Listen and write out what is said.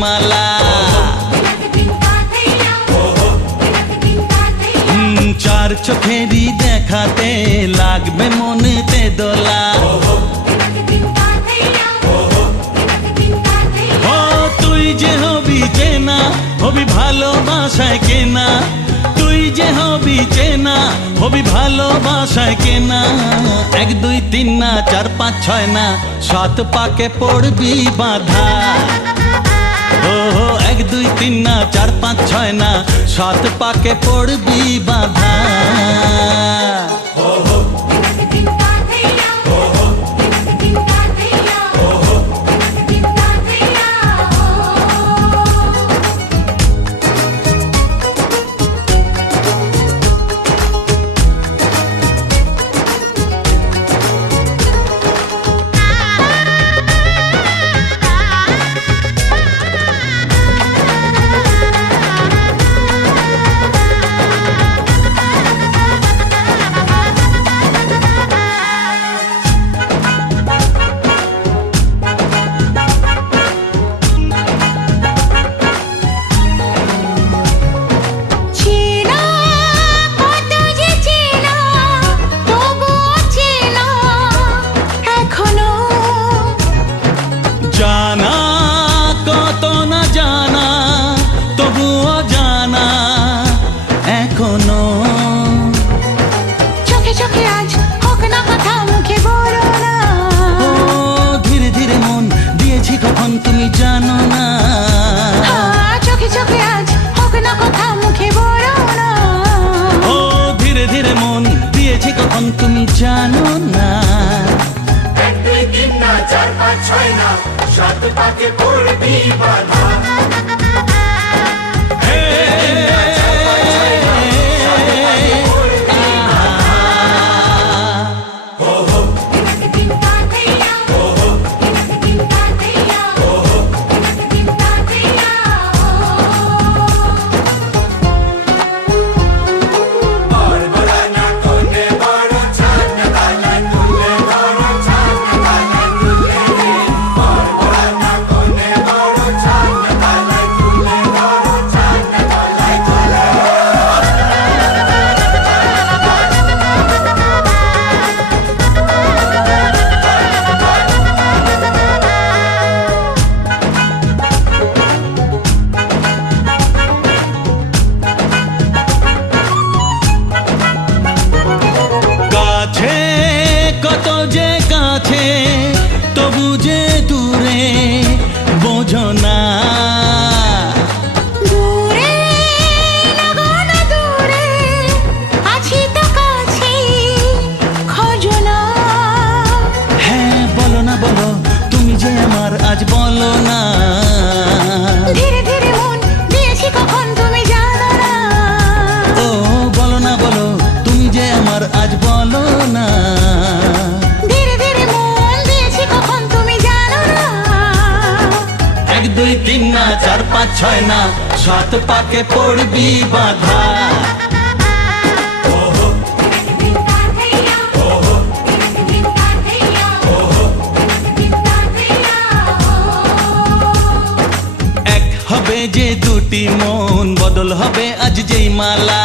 মালা। চার চোখেরই দেখাতে লাগবে মনেতে দোলা। ও তুই যে হবি চেনা, হবি ভালোবাসায় কেনা। তুই যে হবি চেনা, হবি ভালোবাসায় কেনা। 1 2 3 না 4 5 6 না 7 পাকে পড়বি বাধা। ও 1 2 3 না 4 5 6 না 7 পাকে পড়বি বাধা। জানা কত না জানা তবুও জানা এখনো। চোখে চোখে আজ হোক না কথা মুখে বলো না। ও ধীরে ধীরে মন দিয়েছি কখন তুমি জানো না। চোখে চোখে আজ হোক না কথা মুখে বলো না। ও ধীরে ধীরে মন দিয়েছি কখন তুমি জানো না। 1 2 3 না 4 5 6 না 7 পাকে পড়বি বাধা। কত যে কাছে তবু যে দূরে বোঝো না। দূরে লাগো না দূরে আছি তো কাছে খোঁজো না। হ্যাঁ বলো না বলো তুমি যে আমার আজ বলো না। ধীরে ধীরে মন দিয়েছি কখন তুমি জানো না। ও বলো না বলো তুমি যে আমার আজ বলো না। ধীরে ধীরে মন দিয়েছি কখন তুমি জানো না। 1 2 3 না 4 5 6 না 7 পাকে পড়বি বাধা। এক হবে যে দুটি মন বদল হবে আজ যেই মালা।